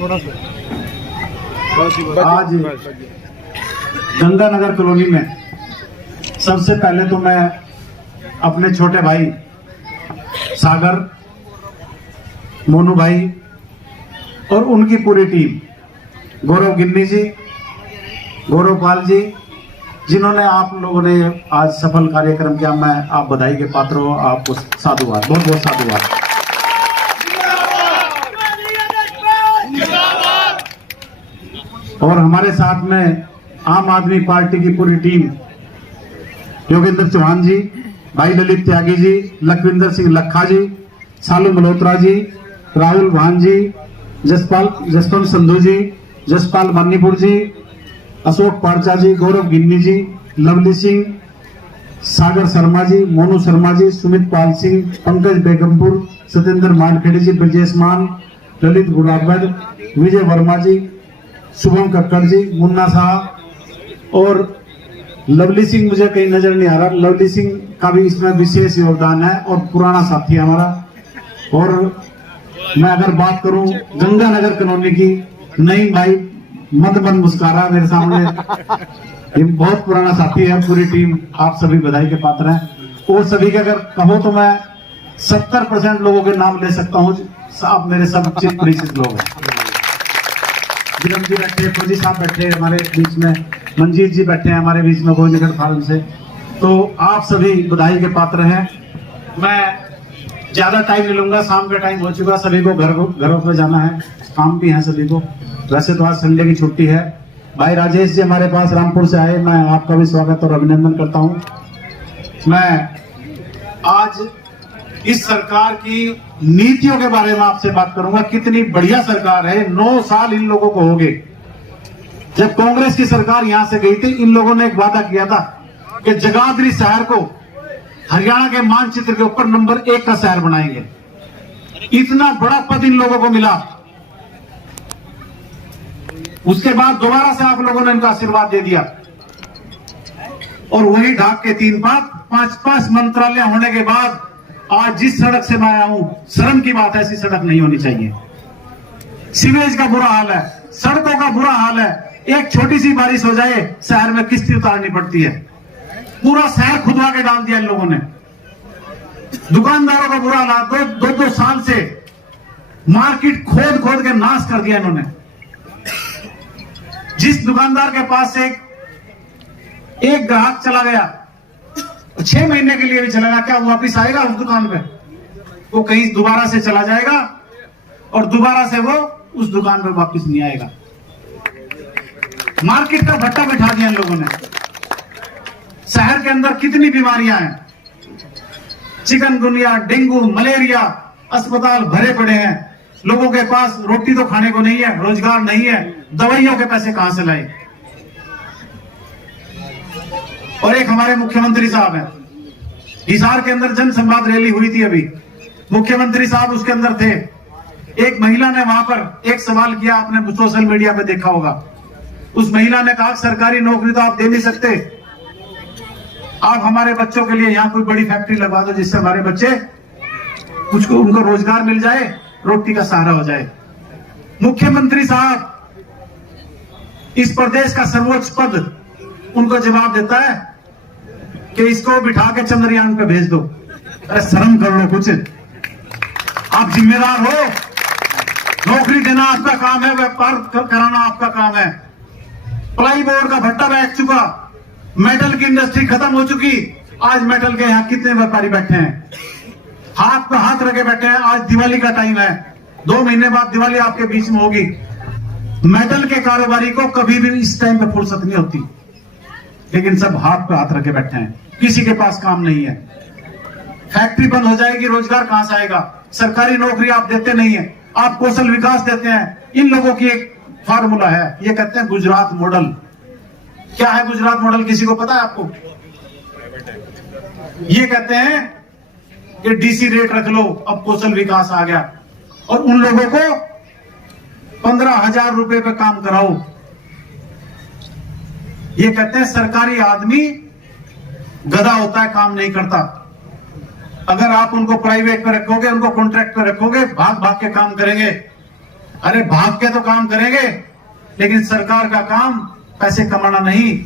आज गंगानगर कॉलोनी में सबसे पहले तो मैं अपने छोटे भाई सागर, मोनू भाई और उनकी पूरी टीम, गौरव गिन्नी जी, गौरव पाल जी, जिन्होंने आप लोगों ने आज सफल कार्यक्रम किया, मैं आप बधाई के पात्र हो। आपको साधुवाद, बहुत बहुत साधुवाद। और हमारे साथ में आम आदमी पार्टी की पूरी टीम, योगेंद्र चौहान जी, भाई ललित त्यागी जी, लखविंदर सिंह लखा जी, सालू मल्होत्रा जी, राहुल भान जी, जसपाल संधू जी, जसपाल मन्नीपुर जी, अशोक पारचा जी, गौरव गिन्नी जी, लवली सिंह, सागर शर्मा जी, मोनू शर्मा जी, सुमित पाल सिंह, पंकज बेगमपुर, सत्येंद्र मानखेड़ी जी, ब्रजेश मान, ललित गुलाबगढ़, विजय वर्मा जी, शुभम कक्कड़ जी, मुन्ना साहब और लवली सिंह, मुझे कहीं नजर नहीं आ रहा, लवली सिंह का भी इसमें विशेष योगदान है और पुराना साथी है हमारा। और मैं अगर बात करूं गंगानगर कॉलोनी की, नहीं भाई मत मुस्कारा मेरे सामने, ये बहुत पुराना साथी है, पूरी टीम, आप सभी बधाई के पात्र हैं। और सभी के अगर कहो तो मैं 70% लोगों के नाम ले सकता हूँ, आप मेरे सब चित परिचित लोग हैं। जिरम जी बैठे, फौजी साहब बैठे हमारे बीच में, मंजीत जी बैठे हैं हमारे बीच में गोविंदगढ़ फार्म से, तो आप सभी बधाई के पात्र हैं। मैं ज्यादा टाइम नहीं लूंगा, शाम का टाइम हो चुका, सभी को घरों पे जाना है, काम भी है सभी को। वैसे तो आज संडे की छुट्टी है। भाई राजेश जी हमारे पास रामपुर से आए, मैं आपका भी स्वागत और अभिनंदन करता हूं। मैं आज इस सरकार की नीतियों के बारे में आपसे बात करूंगा। कितनी बढ़िया सरकार है। 9 साल इन लोगों को हो गए। जब कांग्रेस की सरकार यहां से गई थी, इन लोगों ने एक वादा किया था कि जगाधरी शहर को हरियाणा के मानचित्र के ऊपर नंबर 1 का शहर बनाएंगे। इतना बड़ा पद इन लोगों को मिला। उसके बाद दोबारा से आप लोगों ने इनका आशीर्वाद दे दिया और वही ढाक के 3 बात 5 मंत्रालय होने के बाद आज जिस सड़क से मैं आया हूं, शर्म की बात है, ऐसी सड़क नहीं होनी चाहिए। सीवेज का बुरा हाल है, सड़कों का बुरा हाल है। एक छोटी सी बारिश हो जाए, शहर में किस्ती उतारनी पड़ती है। पूरा शहर खुदवा के डाल दिया इन लोगों ने। दुकानदारों का बुरा हाल, 2 साल से मार्केट खोद के नाश कर दिया इन्होंने। जिस दुकानदार के पास से एक ग्राहक चला गया, 6 महीने के लिए भी चला गया, क्या वो वापिस आएगा उस दुकान पे? वो कहीं दोबारा से चला जाएगा और दोबारा से वो उस दुकान पर वापिस नहीं आएगा। मार्केट का भट्टा बिठा दिया इन लोगों ने। शहर के अंदर कितनी बीमारियां हैं, चिकनगुनिया, डेंगू, मलेरिया, अस्पताल भरे पड़े हैं। लोगों के पास रोटी तो खाने को नहीं है, रोजगार नहीं है, दवाइयों के पैसे कहां से लाए? और एक हमारे मुख्यमंत्री साहब हैं, हिसार के अंदर जन संवाद रैली हुई थी अभी, मुख्यमंत्री साहब उसके अंदर थे। एक महिला ने वहां पर एक सवाल किया, आपने सोशल मीडिया पे देखा होगा। उस महिला ने कहा सरकारी नौकरी तो आप दे नहीं सकते, आप हमारे बच्चों के लिए यहाँ कोई बड़ी फैक्ट्री लगवा दो जिससे हमारे बच्चे कुछ उनको रोजगार मिल जाए, रोटी का सहारा हो जाए। मुख्यमंत्री साहब इस प्रदेश का सर्वोच्च पद उनको जवाब देता है कि इसको बिठा के चंद्रयान पे भेज दो। अरे शर्म कर लो कुछ, आप जिम्मेदार हो। नौकरी देना आपका काम है, व्यापार कराना आपका काम है। प्लाई बोर्ड का भट्टा बैठ चुका, मेटल की इंडस्ट्री खत्म हो चुकी। आज मेटल के यहाँ कितने व्यापारी बैठे हैं, हाथ पे हाथ रखे बैठे हैं। आज दिवाली का टाइम है, 2 महीने बाद दिवाली आपके बीच में होगी। मेटल के कारोबारी को कभी भी इस टाइम पे फुर्सत नहीं होती, लेकिन सब हाथ पे हाथ रखे बैठे हैं, किसी के पास काम नहीं है। फैक्ट्री बंद हो जाएगी, रोजगार कहां से आएगा? सरकारी नौकरी आप देते नहीं है, आप कौशल विकास देते हैं। इन लोगों की एक फार्मूला है, ये कहते हैं गुजरात मॉडल। क्या है गुजरात मॉडल, किसी को पता है आपको? ये कहते हैं कि डीसी रेट रख लो, अब कौशल विकास आ गया, और उन लोगों को 15,000 रुपए पे काम कराओ। ये कहते हैं सरकारी आदमी गधा होता है, काम नहीं करता। अगर आप उनको प्राइवेट पे रखोगे, उनको कॉन्ट्रैक्ट पे रखोगे, भाग भाग के काम करेंगे। अरे भाग के तो काम करेंगे, लेकिन सरकार का काम पैसे कमाना नहीं।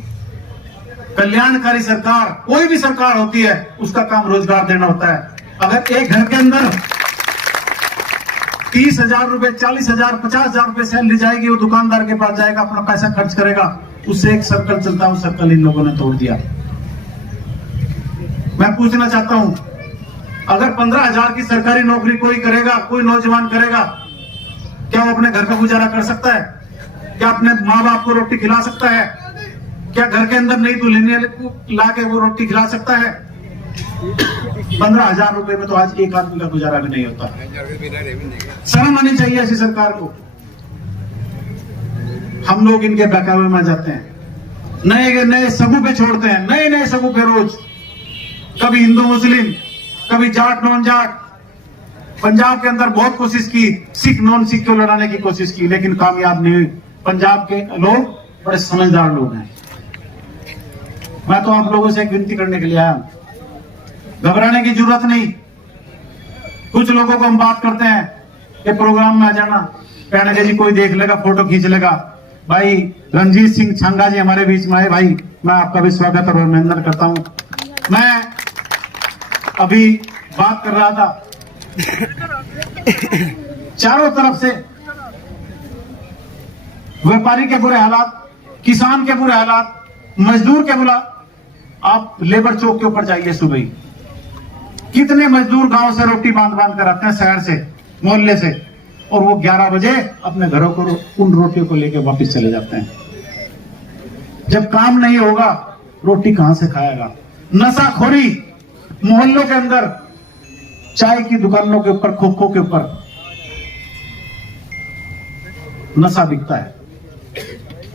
कल्याणकारी सरकार, कोई भी सरकार होती है, उसका काम रोजगार देना होता है। अगर एक घर के अंदर 30,000 रुपए, 40,000, 50,000 रुपए सैलरी जाएगी, वो दुकानदार के पास जाएगा, अपना पैसा खर्च करेगा, उससे एक सर्कल चलता है, वो सर्कल इन लोगों ने तोड़ दिया। मैं पूछना चाहता हूं, अगर 15,000 की सरकारी नौकरी कोई करेगा, कोई नौजवान करेगा, क्या वो अपने घर का गुजारा कर सकता है? क्या अपने माँ बाप को रोटी खिला सकता है? क्या घर के अंदर नई दुल्हनिया ला के वो रोटी खिला सकता है? 15,000 रुपए में तो आज एक आदमी का गुजारा भी नहीं होता। शर्म आनी चाहिए ऐसी सरकार को। हम लोग इनके बहकावे में जाते हैं, नए नए सबू पे छोड़ते हैं, नए नए सबू पे रोज, कभी हिंदू मुस्लिम, कभी जाट नॉन जाट। पंजाब के अंदर बहुत कोशिश की, सिख नॉन सिख को लड़ाने की कोशिश की, लेकिन कामयाब नहीं हुई। पंजाब के लोग बड़े समझदार लोग हैं। मैं तो आप लोगों से एक विनती करने के लिए आया, घबराने की जरूरत नहीं। कुछ लोगों को हम बात करते हैं कि प्रोग्राम में आ जाना, कहने के जी कोई देख लेगा, फोटो खींच लेगा। भाई रणजीत सिंह छंगा जी हमारे बीच में आए, भाई मैं आपका भी स्वागत और अभिनंदन करता हूं। मैं अभी बात कर रहा था, चारों तरफ से व्यापारी के बुरे हालात, किसान के बुरे हालात, मजदूर के बुरा। आप लेबर चौक के ऊपर जाइए सुबह ही, कितने मजदूर गांव से रोटी बांध बांध कर आते हैं, शहर से, मोहल्ले से, और वो 11 बजे अपने घरों को उन रोटियों को लेकर वापस चले जाते हैं। जब काम नहीं होगा, रोटी कहां से खाएगा? नशाखोरी मोहल्लों के अंदर, चाय की दुकानों के ऊपर, खोखो के ऊपर नशा बिकता है।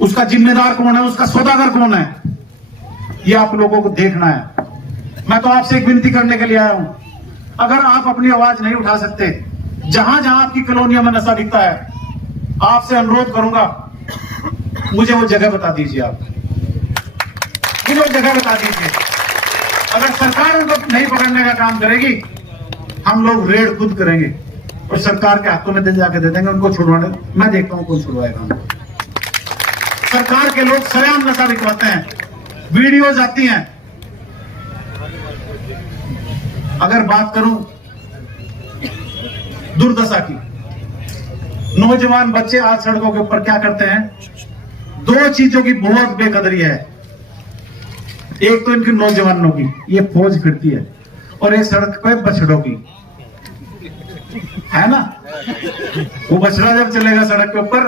उसका जिम्मेदार कौन है? उसका सौदागर कौन है? ये आप लोगों को देखना है। मैं तो आपसे एक विनती करने के लिए आया हूं, अगर आप अपनी आवाज नहीं उठा सकते, जहां जहां आपकी कॉलोनियों में नशा बिकता है, आपसे अनुरोध करूंगा, मुझे वो जगह बता दीजिए। आप मुझे वो जगह बता दीजिए। अगर सरकार उनको नहीं पकड़ने का काम करेगी, हम लोग रेड खुद करेंगे और सरकार के हाथों में जाके दे देंगे उनको छुड़वाने। मैं देखता हूं कौन छुड़वाएगा। सरकार के लोग सरेआम नशा बिकवाते हैं, वीडियोज आती हैं। अगर बात करूं दुर्दशा की, नौजवान बच्चे आज सड़कों के ऊपर क्या करते हैं? 2 चीजों की बहुत बेकदरी है। एक तो इनकी नौजवानों की, ये फौज फिरती है, और एक सड़क पे बछड़ों की, है ना? वो बछड़ा जब चलेगा सड़क के ऊपर,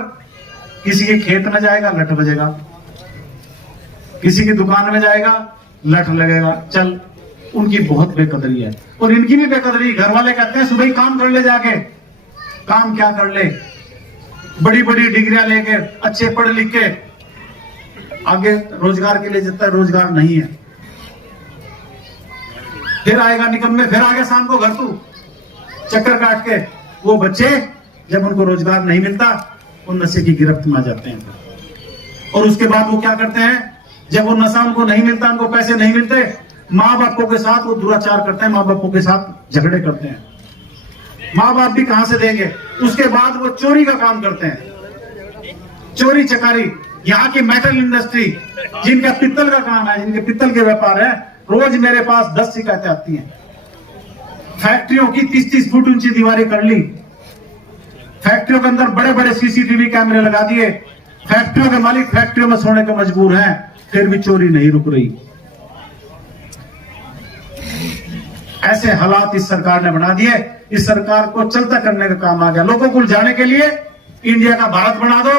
किसी के खेत में जाएगा, लठ बजेगा, किसी की दुकान में जाएगा, लठ लगेगा। चल, उनकी बहुत बेकदरी है। और इनकी भी बेकदरी। घर वाले कहते हैं सुबह ही काम कर ले, जाके काम क्या कर ले? बड़ी बड़ी डिग्रियां लेके, अच्छे पढ़ लिख के आगे रोजगार के लिए जाता है, रोजगार नहीं है। फिर आएगा निकम्मे, फिर आगे शाम को घर तू चक्कर काट के। वो बच्चे जब उनको रोजगार नहीं मिलता, वो नशे की गिरफ्त में आ जाते हैं। और उसके बाद वो क्या करते हैं? जब वो नशा उनको नहीं मिलता, उनको पैसे नहीं मिलते, माँ बापों के साथ वो दुराचार करते हैं, माँ बापों के साथ झगड़े करते हैं। माँ बाप भी कहां से देंगे? उसके बाद वो चोरी का काम करते हैं, चोरी चकारी। यहाँ की मेटल इंडस्ट्री, जिनका पित्तल का काम है, जिनके पित्तल के व्यापार है, रोज मेरे पास 10 शिकायतें आती हैं। फैक्ट्रियों की 30-30 फुट ऊंची दीवारें कर ली, फैक्ट्रियों के अंदर बड़े बड़े सीसीटीवी कैमरे लगा दिए, फैक्ट्रियों के मालिक फैक्ट्रियों में सोने को मजबूर हैं, फिर भी चोरी नहीं रुक रही। ऐसे हालात इस सरकार ने बना दिए। इस सरकार को चलता करने का काम आ गया। लोगों को उलझाने के लिए इंडिया का भारत बना दो।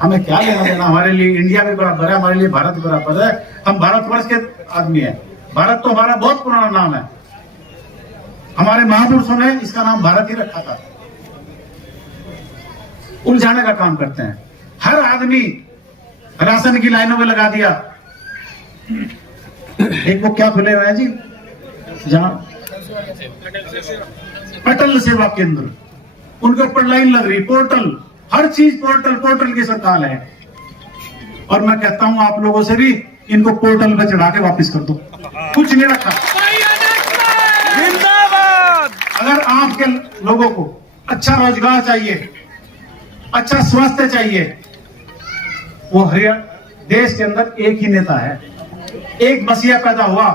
हमें क्या लेना देना? हमारे लिए इंडिया भी बराबर है, हमारे लिए भारत भी बराबर है। हम भारतवर्ष के आदमी हैं। भारत तो हमारा बहुत पुराना नाम है, हमारे महापुरुषों ने इसका नाम भारत ही रखा था। उलझाने का काम करते हैं। हर आदमी राशन की लाइनों में लगा दिया। एक वो क्या खुले हुए हैं जी, जहां अटल सेवा केंद्र, उनके ऊपर लाइन लग रही, पोर्टल, हर चीज पोर्टल की सरकार है। और मैं कहता हूं आप लोगों से भी, इनको पोर्टल पे चढ़ा के वापस कर दो, कुछ नहीं रखा। अगर आपके लोगों को अच्छा रोजगार चाहिए, अच्छा स्वास्थ्य चाहिए। वो देश के अंदर एक ही नेता है, एक मसीहा पैदा हुआ।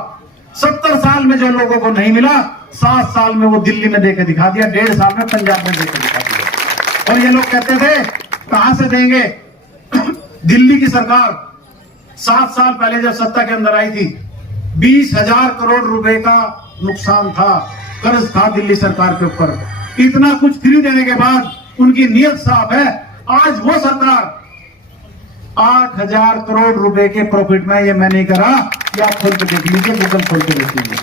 70 साल में जो लोगों को नहीं मिला, 7 साल में वो दिल्ली में देकर दिखा दिया, 1.5 साल में पंजाब में देकर दिखा दिया। और ये लोग कहते थे कहां से देंगे। दिल्ली की सरकार 7 साल पहले जब सत्ता के अंदर आई थी, 20,000 करोड़ रुपए का नुकसान था, कर्ज था दिल्ली सरकार के ऊपर। इतना कुछ फ्री देने के बाद उनकी नीयत साफ है। आज वो सरकार 8,000 करोड़ रुपए के प्रॉफिट में, ये मैं नहीं करा, ये आप खोल के देख लीजिए, गूगल खोल के देख लीजिए।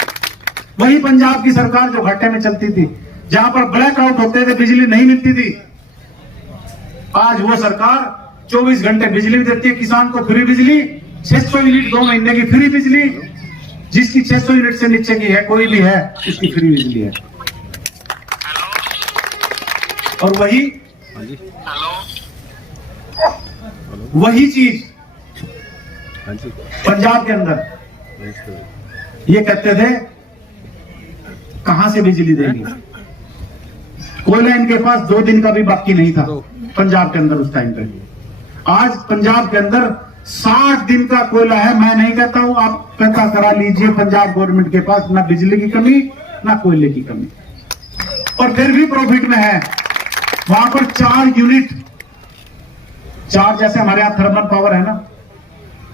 वही पंजाब की सरकार जो घाटे में चलती थी, जहां पर ब्लैकआउट होते थे, बिजली नहीं मिलती थी, आज वो सरकार 24 घंटे बिजली देती है। किसान को फ्री बिजली, 600 यूनिट 2 महीने की फ्री बिजली। जिसकी 600 यूनिट से नीचे की है, कोई भी है, उसकी फ्री बिजली है। और वही चीज पंजाब के अंदर ये कहते थे कहां से बिजली देंगे। कोयला इनके पास 2 दिन का भी बाकी नहीं था पंजाब के अंदर उस टाइम पे। आज पंजाब के अंदर 60 दिन का कोयला है। मैं नहीं कहता हूं, आप पता करा लीजिए पंजाब गवर्नमेंट के पास ना बिजली की कमी, ना कोयले की कमी, और फिर भी प्रॉफिट में है। वहां पर 4 यूनिट, 4 जैसे हमारे यहां थर्मल पावर है ना,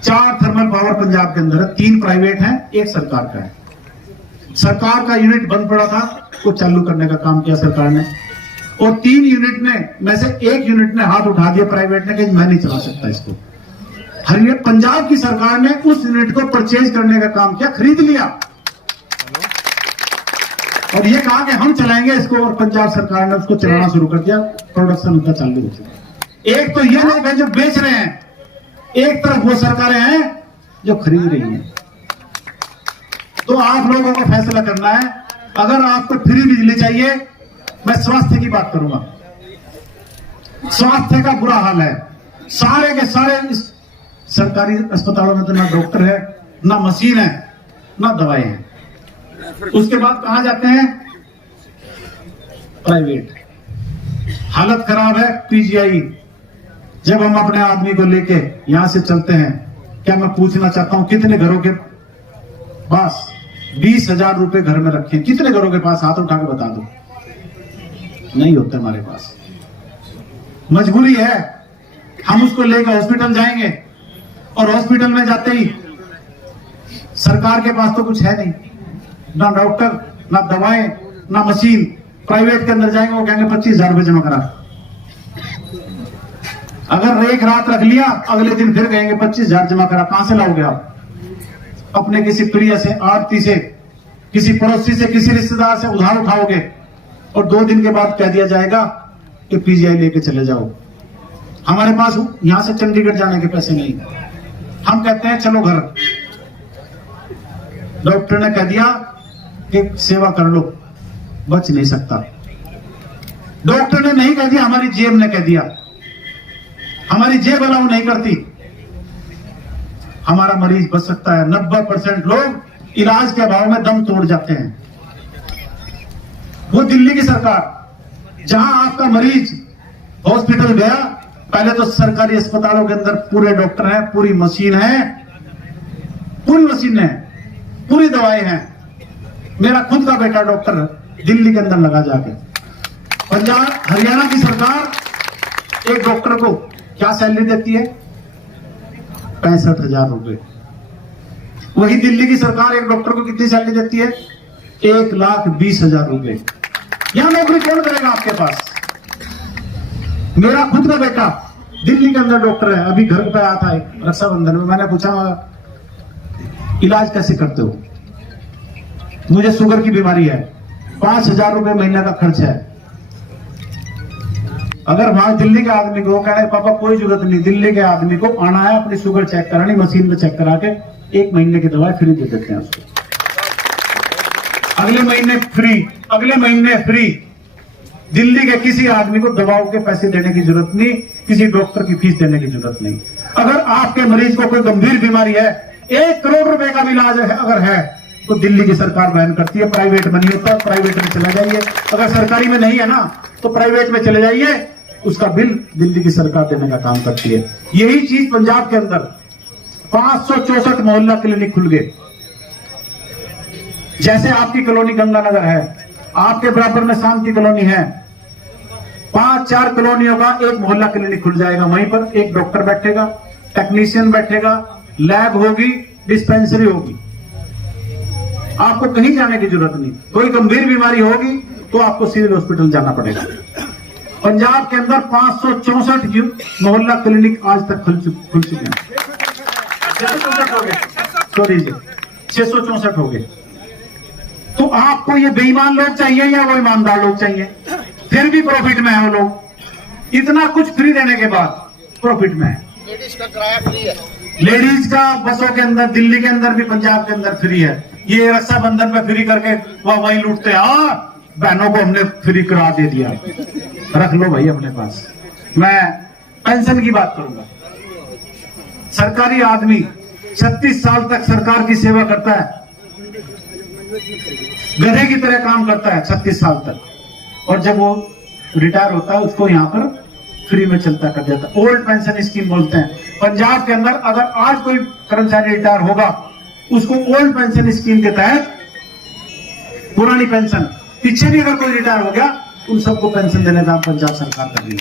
4 थर्मल पावर पंजाब के अंदर है। 3 प्राइवेट है, 1 सरकार का है। सरकार का यूनिट बंद पड़ा था, वो चालू करने का काम किया सरकार ने, और 3 यूनिट में से 1 यूनिट ने हाथ उठा दिया प्राइवेट ने कि मैं नहीं चला सकता इसको। हरियाणा पंजाब की सरकार ने उस यूनिट को परचेज करने का काम किया, खरीद लिया, और ये कहा कि हम चलाएंगे इसको, और पंजाब सरकार ने उसको चलाना शुरू कर दिया, प्रोडक्शन उनका चालू हो गया। एक तो ये लोग हैं जो बेच रहे हैं, एक तरफ वो सरकारें हैं जो खरीद रही हैं। तो आप लोगों को फैसला करना है। अगर आपको फ्री बिजली चाहिए, मैं स्वास्थ्य की बात करूंगा। स्वास्थ्य का बुरा हाल है, सारे के सारे सरकारी अस्पतालों में तो ना डॉक्टर है, ना मशीन है, ना दवाएं हैं। उसके बाद कहां जाते हैं? प्राइवेट। हालत खराब है पीजीआई। जब हम अपने आदमी को लेके यहां से चलते हैं, क्या मैं पूछना चाहता हूं कितने घरों के पास 20,000 रुपए घर में रखे? कितने घरों के पास? हाथ उठा के बता दो। नहीं होते हमारे पास। मजबूरी है, हम उसको लेकर हॉस्पिटल जाएंगे, और हॉस्पिटल में जाते ही सरकार के पास तो कुछ है नहीं, ना डॉक्टर, ना दवाएं, ना मशीन। प्राइवेट के अंदर जाएंगे, वो कहेंगे 25,000 रुपए जमा करा। अगर एक रात रख लिया, अगले दिन फिर कहेंगे 25,000 जमा करा। कहां से लाओगे आप? अपने किसी प्रिय से, आरती से, किसी पड़ोसी से, किसी रिश्तेदार से उधार उठाओगे, और 2 दिन के बाद कह दिया जाएगा कि पीजीआई लेके चले जाओ। हमारे पास यहां से चंडीगढ़ जाने के पैसे नहीं, हम कहते हैं चलो घर। डॉक्टर ने कह दिया कि सेवा कर लो, बच नहीं सकता। डॉक्टर ने नहीं कह दिया, हमारी जेब ने कह दिया। हमारी जेब अलाउ नहीं करती, हमारा मरीज बच सकता है। 90% लोग इलाज के अभाव में दम तोड़ जाते हैं। वो दिल्ली की सरकार, जहां आपका मरीज हॉस्पिटल गया, पहले तो सरकारी अस्पतालों के अंदर पूरे डॉक्टर हैं, पूरी मशीन है, पूरी मशीन है, पूरी दवाएं हैं। मेरा खुद का बेटा डॉक्टर दिल्ली के अंदर लगा जाके। पंजाब हरियाणा की सरकार एक डॉक्टर को क्या सैलरी देती है? 65,000 रुपए। वही दिल्ली की सरकार एक डॉक्टर को कितनी सैलरी देती है? 1,20,000 रुपए। यहां नौकरी कौन करेगा आपके पास? मेरा खुद का बेटा दिल्ली के अंदर डॉक्टर है। अभी घर पे आया था रक्षाबंधन में, मैंने पूछा इलाज कैसे करते हो? मुझे शुगर की बीमारी है, 5,000 रुपए महीने का खर्च है। अगर वहां दिल्ली के आदमी को कहे पापा कोई जरूरत नहीं, दिल्ली के आदमी को आना है, अपनी शुगर चेक करानी, मशीन में चेक करा के 1 महीने की दवाई फ्री दे देते हैं उसको। अगले महीने फ्री, अगले महीने फ्री। दिल्ली के किसी आदमी को दवाओं के पैसे देने की जरूरत नहीं, किसी डॉक्टर की फीस देने की जरूरत नहीं। अगर आपके मरीज को कोई गंभीर बीमारी है, 1 करोड़ रुपए का भी इलाज है अगर है, तो दिल्ली की सरकार बैन करती है। प्राइवेट में नहीं होता, प्राइवेट में चला जाइए। अगर सरकारी में नहीं है ना, तो प्राइवेट में चले जाइए, उसका बिल दिल्ली की सरकार देने का काम करती है। यही चीज पंजाब के अंदर 564 मोहल्ला क्लिनिक खुल गए। जैसे आपकी कॉलोनी गंगानगर है, आपके बराबर में शांति कॉलोनी है, 5-4 कॉलोनियों का एक मोहल्ला क्लिनिक खुल जाएगा। वहीं पर एक डॉक्टर बैठेगा, टेक्नीशियन बैठेगा, लैब होगी, डिस्पेंसरी होगी। आपको कहीं जाने की जरूरत नहीं। कोई गंभीर बीमारी होगी तो आपको सिविल हॉस्पिटल जाना पड़ेगा। पंजाब के अंदर 564 मोहल्ला क्लिनिक आज तक खुल चुके हैं। 664 हो गए, सॉरी जी, 664 हो गए। तो आपको ये बेईमान लोग चाहिए या वो ईमानदार लोग चाहिए? फिर भी प्रॉफिट में है वो लोग। इतना कुछ फ्री देने के बाद प्रॉफिट में है। लेडीज का किराया फ्री है, लेडीज का बसों के अंदर, दिल्ली के अंदर भी, पंजाब के अंदर फ्री है। ये रक्षाबंधन में फ्री करके वही लूटते हैं। हाँ, बहनों को हमने फ्री करा दे दिया, रख लो भाई अपने पास। मैं पेंशन की बात करूंगा। सरकारी आदमी 36 साल तक सरकार की सेवा करता है, गधे की तरह काम करता है 36 साल तक, और जब वो रिटायर होता है उसको यहाँ पर फ्री में चलता कर देता है। ओल्ड पेंशन स्कीम बोलते हैं। पंजाब के अंदर अगर आज कोई कर्मचारी रिटायर होगा, उसको ओल्ड पेंशन स्कीम के तहत पुरानी पेंशन, पीछे भी अगर कोई रिटायर हो गया, उन सबको पेंशन देने का पंजाब सरकार कर रही है।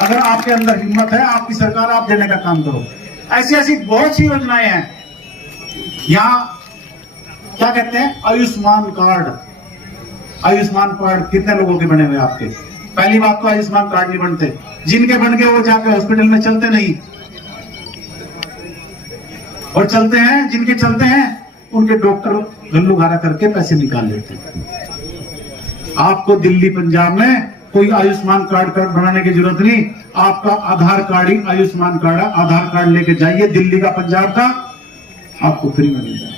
अगर आपके अंदर हिम्मत है, आपकी सरकार, आप देने का काम करो। ऐसी ऐसी बहुत सी योजनाएं हैं। यहाँ क्या कहते हैं, आयुष्मान कार्ड। आयुष्मान कार्ड कितने लोगों के बने हुए आपके? पहली बात तो आयुष्मान कार्ड नहीं बनते। जिनके बन गए वो जाके हॉस्पिटल में चलते नहीं, और चलते हैं जिनके चलते हैं उनके डॉक्टर गल्लू घारा करके पैसे निकाल लेते हैं। आपको दिल्ली पंजाब में कोई आयुष्मान कार्ड बनाने की जरूरत नहीं। आपका आधार कार्ड ही आयुष्मान कार्ड है। आधार कार्ड लेके जाइए, दिल्ली का, पंजाब का, आपको फ्री में मिल जाएगा।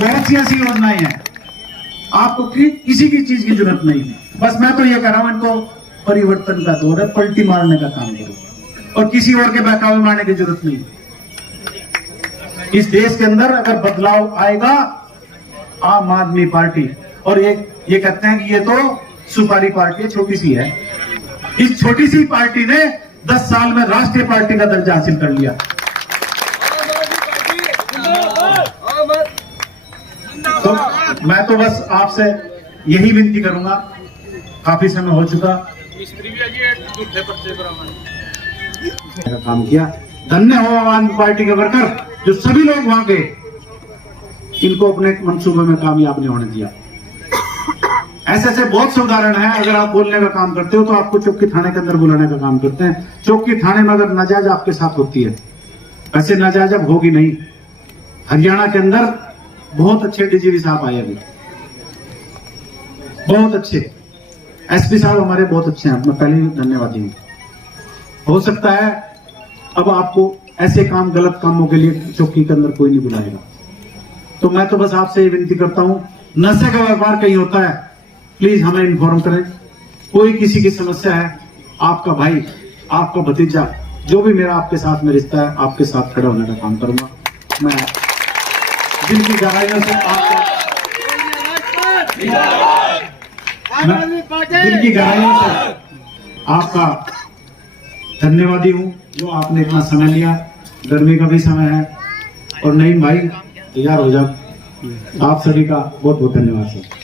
बहुत सी ऐसी योजनाएं हैं, आपको किसी की चीज की जरूरत नहीं है। बस मैं तो ये कह रहा हूं, इनको परिवर्तन का दौर है, पलटी मारने का काम करो, और किसी और के बहकावे मारने की जरूरत नहीं। इस देश के अंदर अगर बदलाव आएगा, आम आदमी पार्टी, और ये कहते हैं कि ये तो सुपारी पार्टी छोटी सी है। इस छोटी सी पार्टी ने 10 साल में राष्ट्रीय पार्टी का दर्जा हासिल कर लिया। तो मैं तो बस आपसे यही विनती करूंगा, काफी समय हो चुका, काम किया। धन्य हो आम आदमी पार्टी के वर्कर, जो सभी लोग वहां गए, इनको अपने मंसूबे में कामयाब नहीं होने दिया। ऐसे ऐसे बहुत से उदाहरण है। अगर आप बोलने का काम करते हो तो आपको चौकी थाने के अंदर बुलाने का काम करते हैं। चौकी थाने में अगर नाजायज आपके साथ होती है, ऐसे नाजायज अब होगी नहीं। हरियाणा के अंदर बहुत अच्छे डीजीपी साहब आए, अभी बहुत अच्छे एसपी साहब हमारे बहुत अच्छे हैं। मैं पहले ही धन्यवादी हूं। हो सकता है अब आपको ऐसे काम, गलत कामों के लिए चौकी के अंदर कोई नहीं बुलाएगा। तो मैं तो बस आपसे विनती करता हूं, नशे का व्यापार कहीं होता है, प्लीज हमें इन्फॉर्म करें। कोई किसी की समस्या है, आपका भाई, आपका भतीजा, जो भी मेरा आपके साथ में रिश्ता है, आपके साथ खड़ा होने का काम करूंगा। मैं दिल की गहराइयों से दिल की गहराइयों से आपका धन्यवादी हूं, जो आपने इतना समय लिया। गर्मी का भी समय है, और नहीं भाई तैयार हो जाओ। आप सभी का बहुत बहुत धन्यवाद सर।